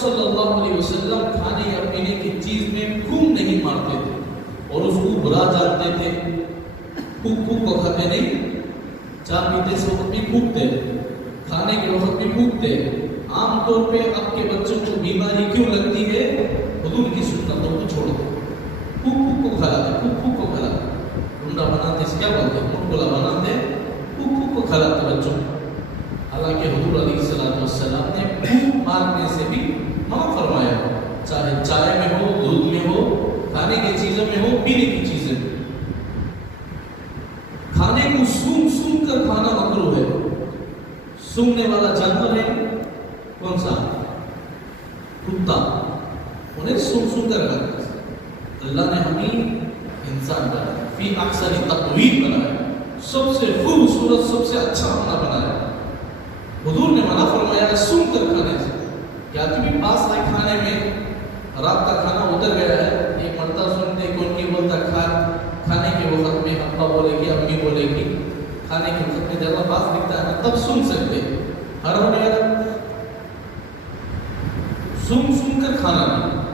صلی اللہ علیہ وسلم کھانے یا پینے کی چیز میں پھونک نہیں مارتے تھے اور اس کو برا جانتے تھے. پھونک کو کھاتے نہیں. چائے پیتے سے وقت بھی پھونکتے، کھانے کے وقت بھی پھونکتے. عام طور پہ اب کے بچوں کو بیماری کیوں لگتی ہے؟ حضور کی سنتوں کو چھوڑ دو. پھونک کو کھلاتے، پھونک کو کھلاتے. ڈنڈا بناتے سے کیا بولتے ہیں؟ منگولا بناتے، پھونک کو کھلاتے بچوں کو. حالانکہ حضور علیہ السلام نے پھونک مارنے سے بھی منع فرمایا، چاہے چائے میں ہو، دودھ میں ہو، کھانے کی چیزوں میں ہو، پینے کی چیزیں میں. کھانے کو سونگ کر کھانا مکروہ ہے. سونگنے والا جانور ہے کون سا؟ کتا. انہیں سونگ کر کھانا. اللہ نے ہمیں انسان بنایا، فی احسن تقویم بنایا، سب سے خوبصورت، سب سے اچھا ہونا بنایا. حضور نے منع فرمایا سونگ کر کھانے سے. کیا تمہیں پاس ہے کھانے میں رات کا کھانا اتر گیا ہے، ایک مرتبہ سنتے کون کی بولتا کھانے کے وقت میں ابا بولے گی، امی بولے گی، کھانے کے وقت میں جب پاس دکھتا ہے تب سن سکتے. ہر سونگ کر کھانا نہیں.